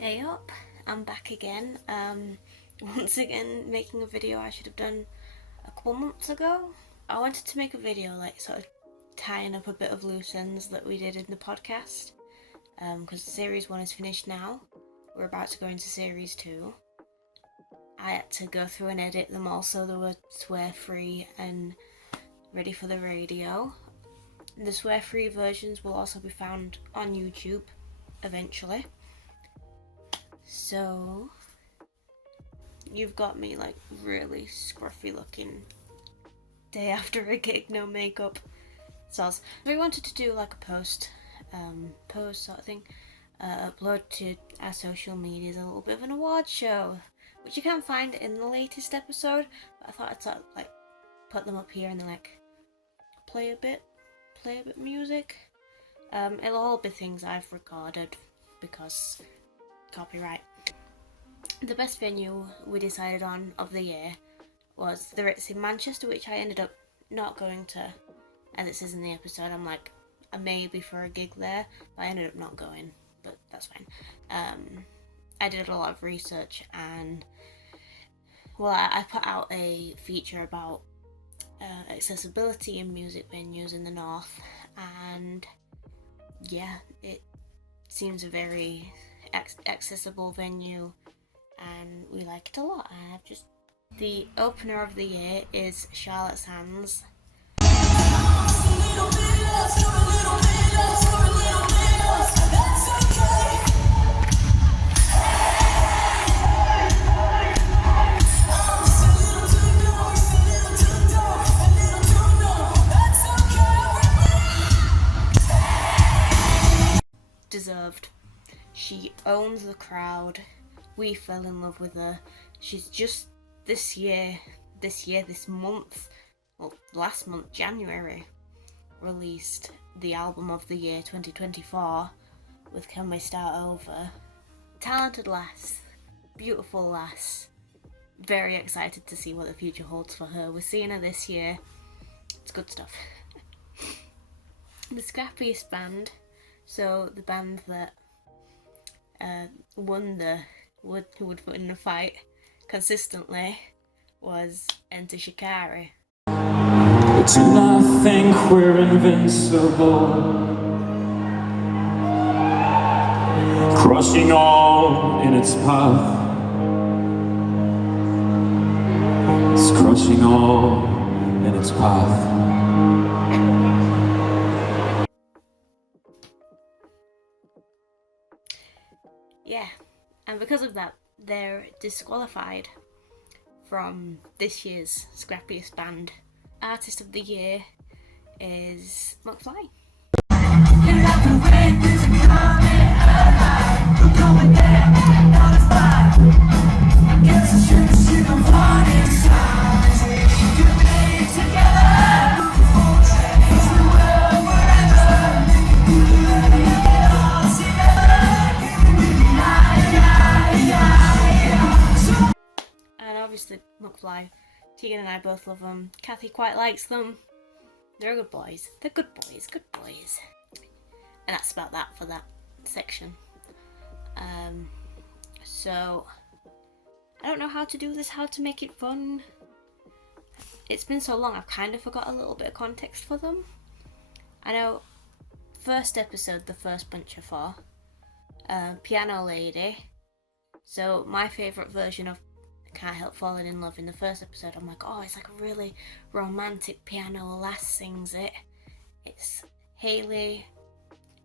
Hey up, I'm back again. Once again making a video I should have done a couple months ago. I wanted to make a video like sort of tying up a bit of loose ends that we did in the podcast. Because series 1 is finished now. We're about to go into series 2. I had to go through and edit them all so they were swear free and ready for the radio. The swear free versions will also be found on YouTube eventually. So, you've got me like really scruffy looking day after a gig, no makeup. So we wanted to do like a post sort of thing, upload to our social medias, a little bit of an award show, which you can't find in the latest episode, but I thought I'd sort of like put them up here and then like play a bit music. It'll all be things I've recorded because copyright. The best venue we decided on of the year was the Ritz in Manchester, which I ended up not going to, as it says in the episode. I'm like a maybe for a gig there, but I ended up not going, but that's fine. I did a lot of research and I put out a feature about accessibility in music venues in the north, and yeah, it seems a very accessible venue and we like it a lot. The opener of the year is Charlotte Sands. Deserved. She owns the crowd. We fell in love with her. She's just this month, well, last month, January, released the album of the year 2024 with Can We Start Over. Talented lass, beautiful lass. Very excited to see what the future holds for her. We're seeing her this year. It's good stuff. The Scrappiest Band, so the band that who would put in a fight consistently, was Enter Shikari. Do not think we're invincible, crushing all in its path. It's crushing all in its path. Yeah, and because of that, they're disqualified from this year's Scrappiest Band. Artist of the Year is McFly. Obviously, McFly. Tegan and I both love them. Kathy quite likes them. They're good boys. They're good boys. Good boys. And that's about that for that section. So I don't know how to do this, how to make it fun. It's been so long, I've kind of forgot a little bit of context for them. I know first episode, the first bunch of 4, Piano Lady. So my favourite version of Can't Help Falling in Love, in the first episode, I'm like, oh, it's like a really romantic piano lass sings it. It's Hayley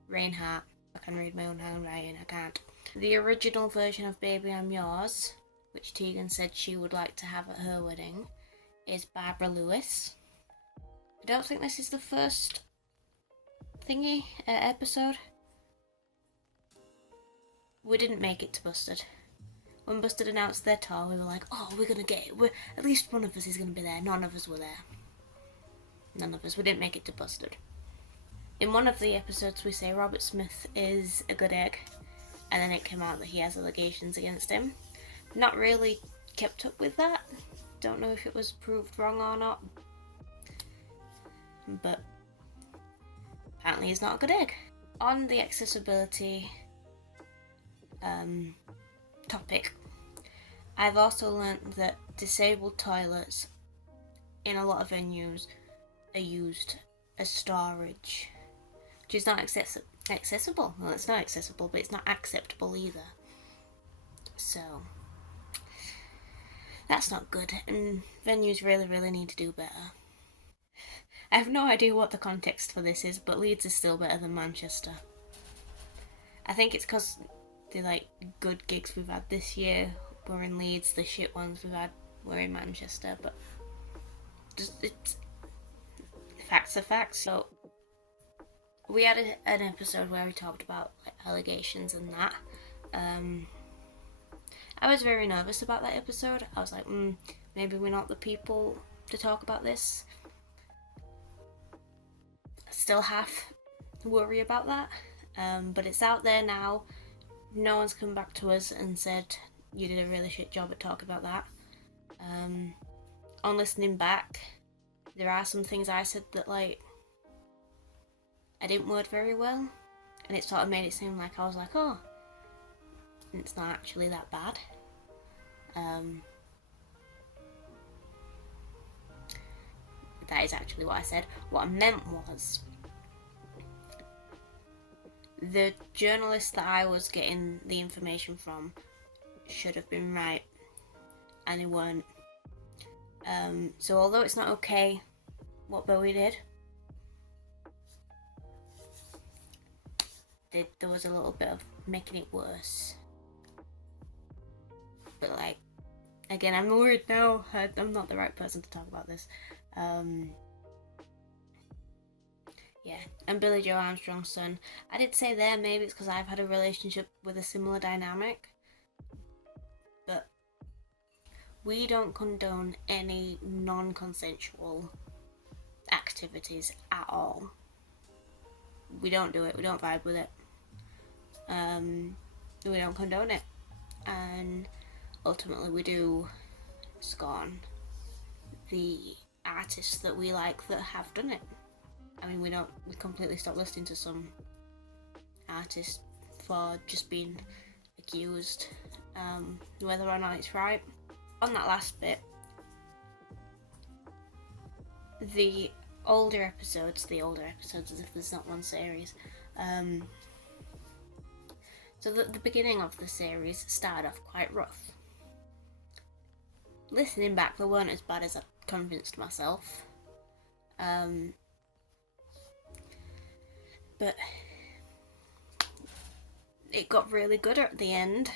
Reinhardt. I can read my own handwriting, I can't. The original version of Baby I'm Yours, which Tegan said she would like to have at her wedding, is Barbara Lewis. I don't think this is the first episode. We didn't make it to Busted. When Busted announced their tour, we were like, oh, we're gonna get it. At least one of us is gonna be there. None of us were there. None of us. We didn't make it to Busted. In one of the episodes, we say Robert Smith is a good egg, and then it came out that he has allegations against him. Not really kept up with that. Don't know if it was proved wrong or not. But apparently he's not a good egg. On the accessibility topic, I've also learnt that disabled toilets in a lot of venues are used as storage, which is not accessible. Well, it's not accessible, but it's not acceptable either. So that's not good, and venues really, really need to do better. I have no idea what the context for this is, but Leeds is still better than Manchester. I think it's because the good gigs we've had this year were in Leeds, the shit ones we've had were in Manchester, but it's facts are facts. So we had an episode where we talked about allegations and that. I was very nervous about that episode. I was like, maybe we're not the people to talk about this. Still half worry about that, but it's out there now. No one's come back to us and said you did a really shit job at talking about that. On listening back, there are some things I said that I didn't word very well, and it sort of made it seem like I was like, oh, it's not actually that bad. That is actually what I said. What I meant was, the journalist that I was getting the information from should have been right, and they weren't. So although it's not okay what Bowie did, there was a little bit of making it worse. But again, I'm worried now. I'm not the right person to talk about this. Yeah, and Billy Joe Armstrong's son. I did say there, maybe it's because I've had a relationship with a similar dynamic, but we don't condone any non-consensual activities at all. We don't do it, we don't vibe with it. We don't condone it, and ultimately we do scorn the artists that we like that have done it. I mean, we completely stop listening to some artists for just being accused, whether or not it's right. On that last bit, the older episodes as if there's not one series, so the beginning of the series started off quite rough. Listening back, they weren't as bad as I convinced myself. But it got really good at the end,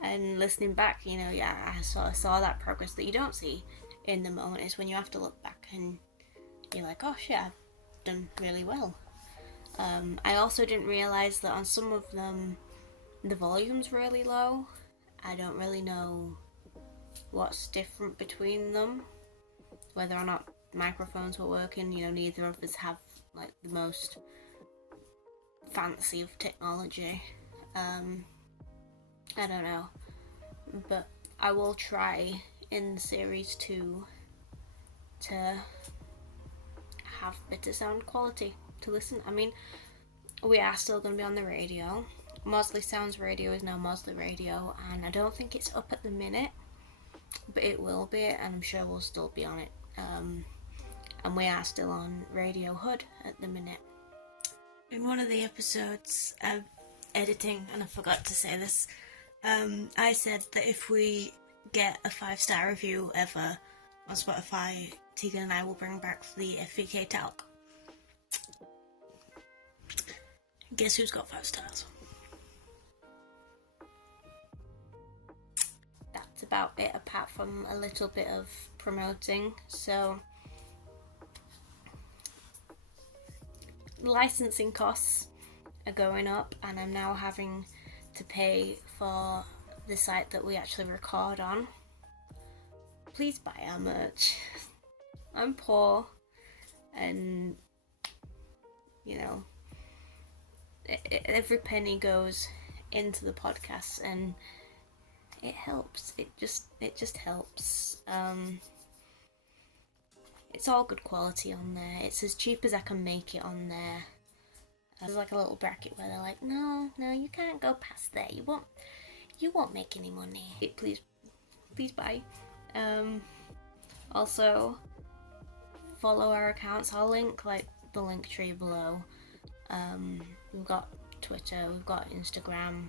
and listening back, I sort of saw that progress that you don't see in the moment. Is when you have to look back and you're like, oh shit, I've done really well. I also didn't realise that on some of them the volume's really low. I don't really know what's different between them, whether or not microphones were working. Neither of us have the most fancy of technology. I don't know, but I will try in the series to have better sound quality to listen. I mean, we are still going to be on the radio. Mosley Sounds Radio is now Mosley Radio, and I don't think it's up at the minute, but it will be, and I'm sure we'll still be on it. And we are still on Radio Hood at the minute. In one of the episodes of editing, and I forgot to say this, I said that if we get a 5-star review ever on Spotify, Tegan and I will bring back the FVK talk. Guess who's got 5 stars? That's about it, apart from a little bit of promoting. So licensing costs are going up, and I'm now having to pay for the site that we actually record on. Please buy our merch. I'm poor, and every penny goes into the podcast, and it helps. It just helps. It's all good quality on there. It's as cheap as I can make it on there. There's a little bracket where they're like, no, you can't go past there. You You won't make any money. Please buy. Also, follow our accounts. I'll link like the link tree below. We've got Twitter, we've got Instagram.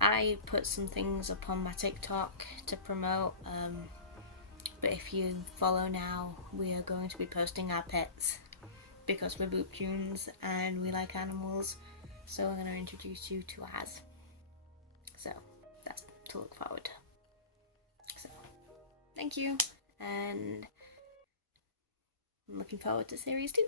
I put some things up on my TikTok to promote, but if you follow now, we are going to be posting our pets because we're boop tunes and we like animals, so we're going to introduce you to ours. So that's to look forward to. So thank you, and I'm looking forward to series 2.